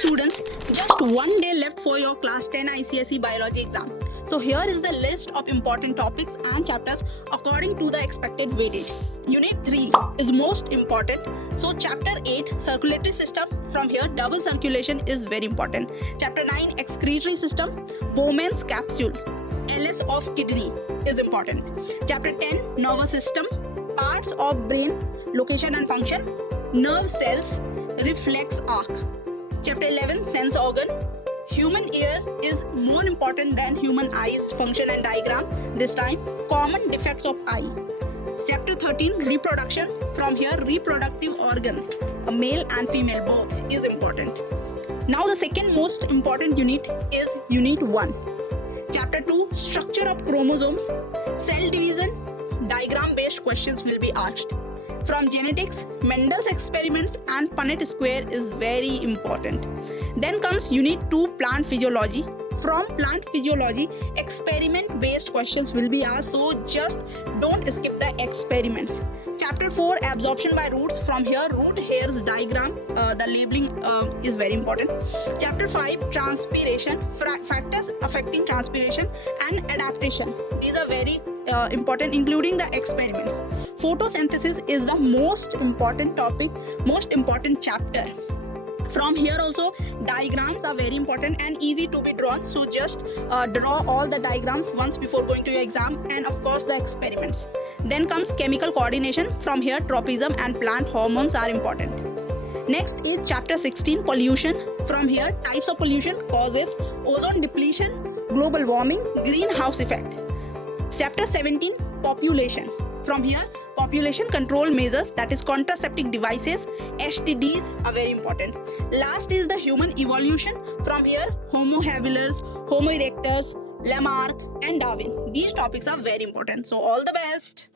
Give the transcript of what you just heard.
students, just one day left for your class 10 ICSE biology exam. So here is the list of important topics and chapters according to the expected weightage. Unit 3 is most important. So chapter 8 circulatory system, from here double circulation is very important. Chapter 9 excretory system, Bowman's capsule, LS of kidney is important. Chapter 10 nervous system, parts of brain, location and function, nerve cells, reflex arc. Chapter 11 sense organ, human ear is more important than human eyes function and diagram. This time common defects of eye. Chapter 13 reproduction, from here reproductive organs, a male and female both is important. Now the second most important unit is unit 1. Chapter 2 structure of chromosomes, cell division, diagram based questions will be asked. From genetics, Mendel's experiments and Punnett square is very important. Then comes unit 2 plant physiology. From plant physiology, experiment based questions will be asked, so just don't skip the experiments. Chapter 4 absorption by roots, from here root hairs diagram, the labeling is very important. Chapter 5 transpiration, factors affecting transpiration and adaptation, these are very important, including the experiments. Photosynthesis is the most important topic, most important chapter. From here also diagrams are very important and easy to be drawn, so just draw all the diagrams once before going to your exam, and of course the experiments. Then comes chemical coordination, from here tropism and plant hormones are important. Next is chapter 16 pollution, from here types of pollution, causes, ozone depletion, global warming, greenhouse effect. Chapter 17 population, from here population control measures, that is contraceptive devices, STDs are very important. Last is the human evolution, from here Homo habilis, Homo erectus, Lamarck and Darwin, these topics are very important. So all the best.